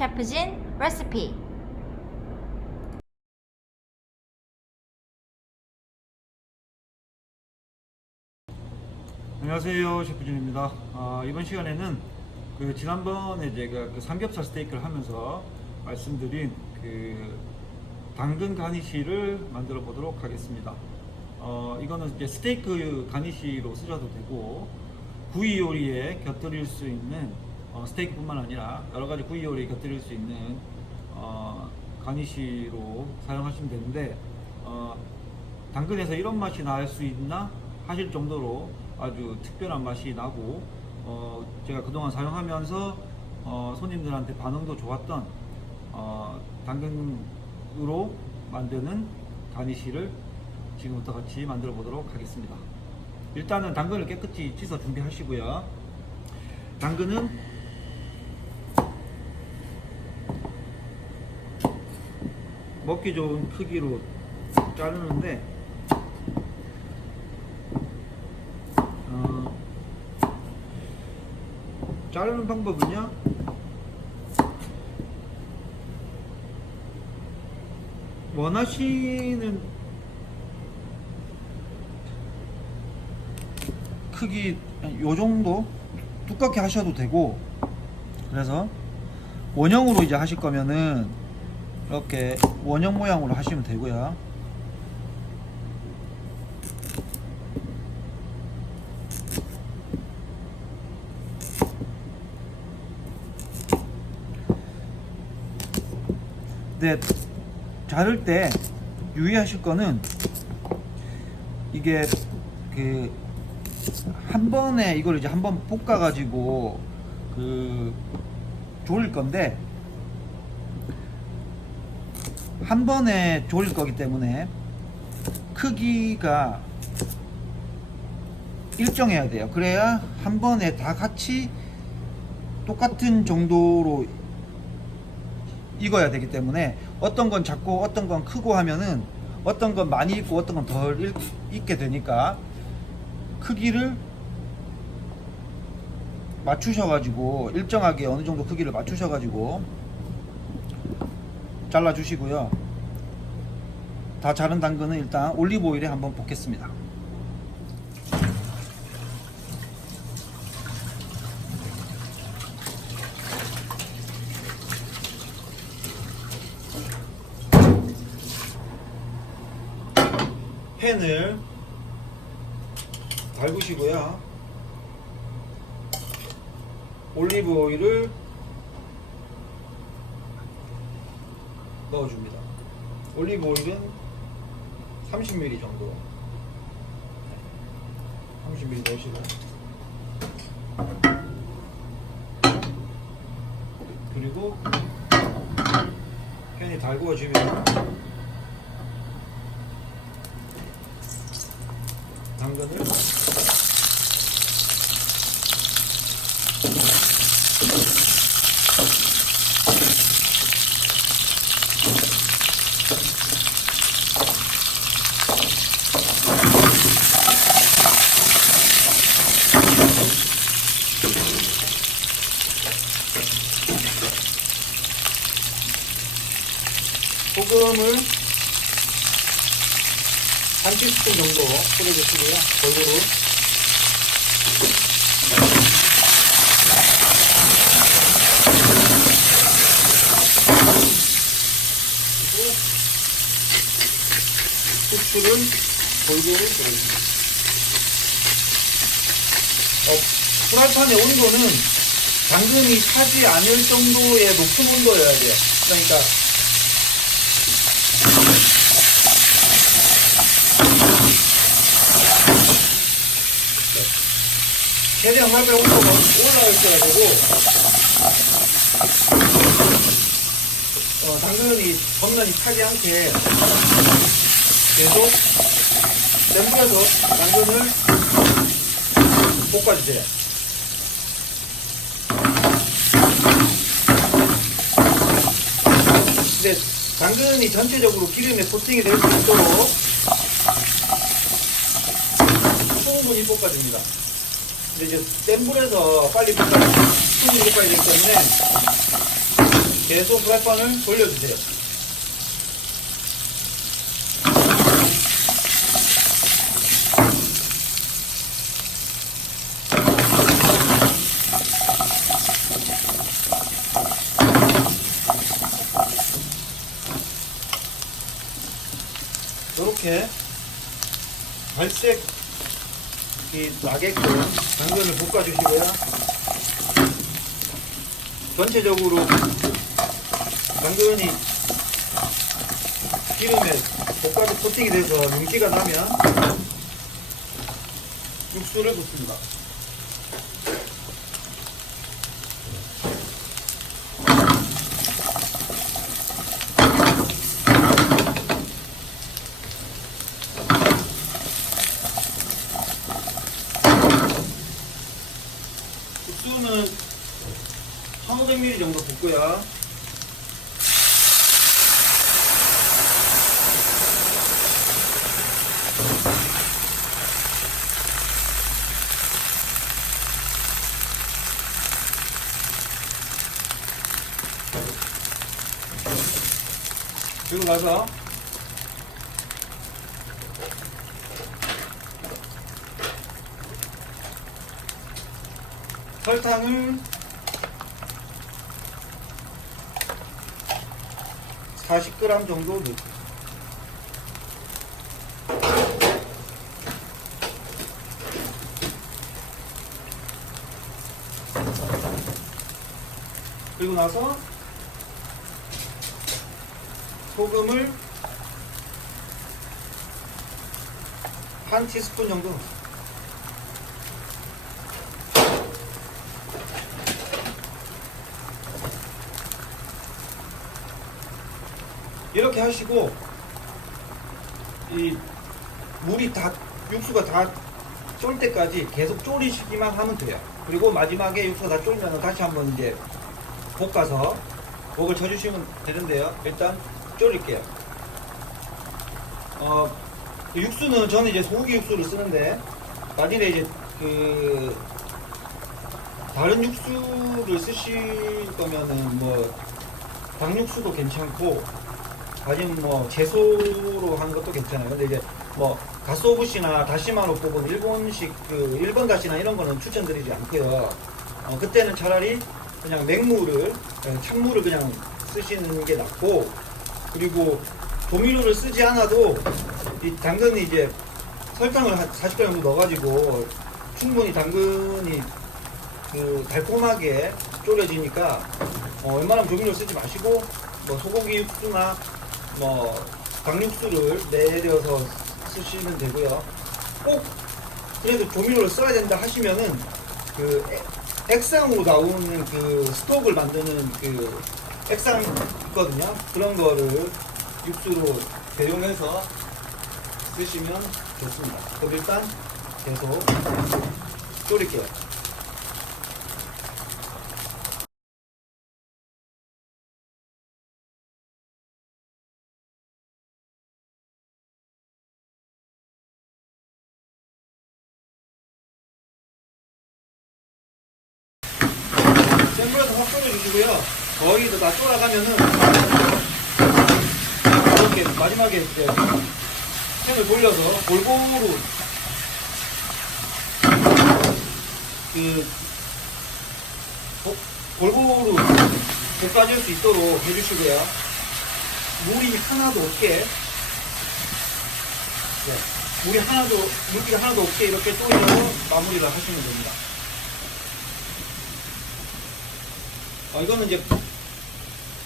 셰프진 레시피 안녕하세요 셰프준입니다. 아, 이번 시간에는 그 지난번에 제가 그 삼겹살 스테이크를 하면서 말씀드린 그 당근 가니쉬를 만들어 보도록 하겠습니다. 어, 이거는 이제 스테이크 가니쉬로 쓰셔도 되고 구이 요리에 곁들일 수 있는 어, 스테이크뿐만 아니라 여러 가지 구이 요리에 곁들일 수 있는 어, 가니쉬로 사용하시면 되는데 어, 당근에서 이런 맛이 날 수 있나 하실 정도로 아주 특별한 맛이 나고 어, 제가 그동안 사용하면서 어, 손님들한테 반응도 좋았던 어, 당근으로 만드는 가니쉬를 지금부터 같이 만들어 보도록 하겠습니다. 일단은 당근을 깨끗이 씻어 준비하시고요. 당근은 먹기 좋은 크기로 자르는데 어, 자르는 방법은요? 원하시는 크기 요 정도? 두껍게 하셔도 되고 그래서 원형으로 이제 하실 거면은 이렇게 원형 모양으로 하시면 되고요. 근데 자를 때 유의하실 거는 이게 그 한 번에 이걸 이제 한 번 볶아 가지고 그 졸일 건데 한 번에 졸일 거기 때문에 크기가 일정해야 돼요. 그래야 한 번에 다 같이 똑같은 정도로 익어야 되기 때문에 어떤 건 작고 어떤 건 크고 하면은 어떤 건 많이 익고 어떤 건 덜 익게 되니까 크기를 맞추셔가지고 일정하게 어느 정도 크기를 맞추셔가지고 잘라 주시고요. 다 자른 당근은 일단 올리브 오일에 한번 볶겠습니다. 팬을 달구시고요. 올리브 오일을 넣어줍니다. 올리브 오일은 30ml 정도. 30ml 넣으시고. 그리고 팬이 달구어지면 당근을 한 티스푼 정도 뿌려주시고요. 골고루. 그리고 후추를 골고루 뿌려줍니다. 어, 프라이팬의 온도는 당근이 타지 않을 정도의 높은 온도여야 돼요. 그러니까 최대한 화배 온도가 올라갈 때야 되고 어, 당근이 겁나니 타지 않게 계속 temp에서 당근을 볶아주세요. 근데 당근이 전체적으로 기름에 코팅이 될 수 있도록 충분히 볶아줍니다. 근데 이제 센 불에서 빨리 충분히 볶아야 되기 때문에 계속 프라이팬을 돌려주세요. 이렇게 갈색 이 나게끔 당근을 볶아주시고요. 전체적으로 당근이 기름에 볶아서 코팅이 돼서 윤기가 나면 육수를 붓습니다. 육수는 1500ml 정도 붓고요. 그리고 나서 설탕을 40g 정도 넣고 그리고 나서 소금을 한 티스푼 정도 넣습니다. 이렇게 하시고 이 물이 다 육수가 다 쫄 때까지 계속 졸이시기만 하면 돼요. 그리고 마지막에 육수가 다 쫄면 다시 한번 이제 볶아서 목을 쳐주시면 되는데요. 일단 졸일게요. 어, 그 육수는 저는 이제 소고기 육수를 쓰는데 만일에 이제 그 다른 육수를 쓰실 거면은 뭐 닭육수도 괜찮고 아니면 뭐 채소로 하는 것도 괜찮아요. 근데 이제 뭐 가소부시나 다시마로 뽑은 일본식 그 일본 다시나 이런 거는 추천드리지 않고요. 어, 그때는 차라리 그냥 맹물을 어, 찬물을 그냥 쓰시는 게 낫고 그리고 조미료를 쓰지 않아도 이 당근이 이제 설탕을 한 40g 정도 넣어가지고 충분히 당근이 그 달콤하게 졸여지니까 어, 웬만하면 조미료 쓰지 마시고 뭐 소고기 육수나 뭐 강육수를 내려서 쓰시면 되고요. 꼭 그래도 조미료를 써야 된다 하시면은 그 에- 액상으로 나오는 그 스톡을 만드는 그 액상 있거든요. 그런 거를 육수로 대용해서 쓰시면 좋습니다. 그럼 일단 계속 졸일게요. 센 불에서 확 졸여주시고요. 거의 다 졸아가면은 이렇게 마지막에 이제 팬을 돌려서 골고루 그 고- 골고루 볶아질 수 있도록 해주시고요. 물이 하나도 없게 네, 물이 하나도 물기가 하나도 없게 이렇게 졸여서 마무리를 하시면 됩니다. 어, 이거는 이제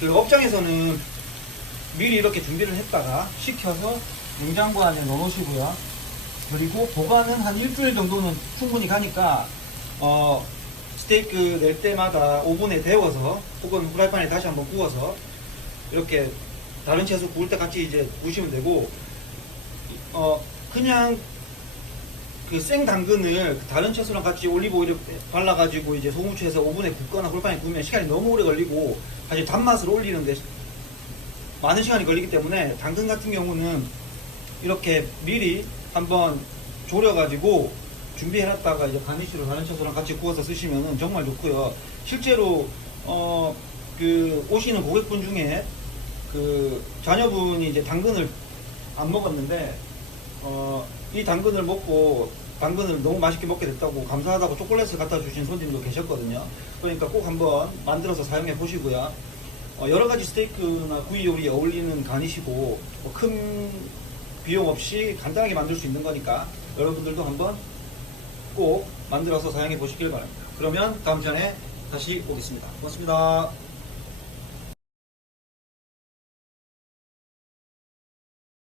그 업장에서는 미리 이렇게 준비를 했다가 식혀서 냉장고 안에 넣어놓으시고요. 그리고 보관은 한 일주일 정도는 충분히 가니까 어, 스테이크 낼 때마다 오븐에 데워서 혹은 프라이팬에 다시 한번 구워서 이렇게 다른 채소 구울 때 같이 이제 구우시면 되고 어 그냥 그 생 당근을 다른 채소랑 같이 올리브 오일 발라가지고 이제 소금추해서 오븐에 굽거나 홀판에 구우면 시간이 너무 오래 걸리고 사실 단맛을 올리는데 많은 시간이 걸리기 때문에 당근 같은 경우는 이렇게 미리 한번 졸여가지고 준비해놨다가 이제 가니쉬로 다른 채소랑 같이 구워서 쓰시면은 정말 좋고요. 실제로 어 그 오시는 고객분 중에 그 자녀분이 이제 당근을 안 먹었는데 어, 이 당근을 먹고 당근을 너무 맛있게 먹게 됐다고 감사하다고 초콜릿을 갖다 주신 손님도 계셨거든요. 그러니까 꼭 한번 만들어서 사용해 보시고요. 어, 여러 가지 스테이크나 구이 요리에 어울리는 간이시고 뭐 큰 비용 없이 간단하게 만들 수 있는 거니까 여러분들도 한번 꼭 만들어서 사용해 보시길 바랍니다. 그러면 다음 시간에 다시 오겠습니다. 고맙습니다.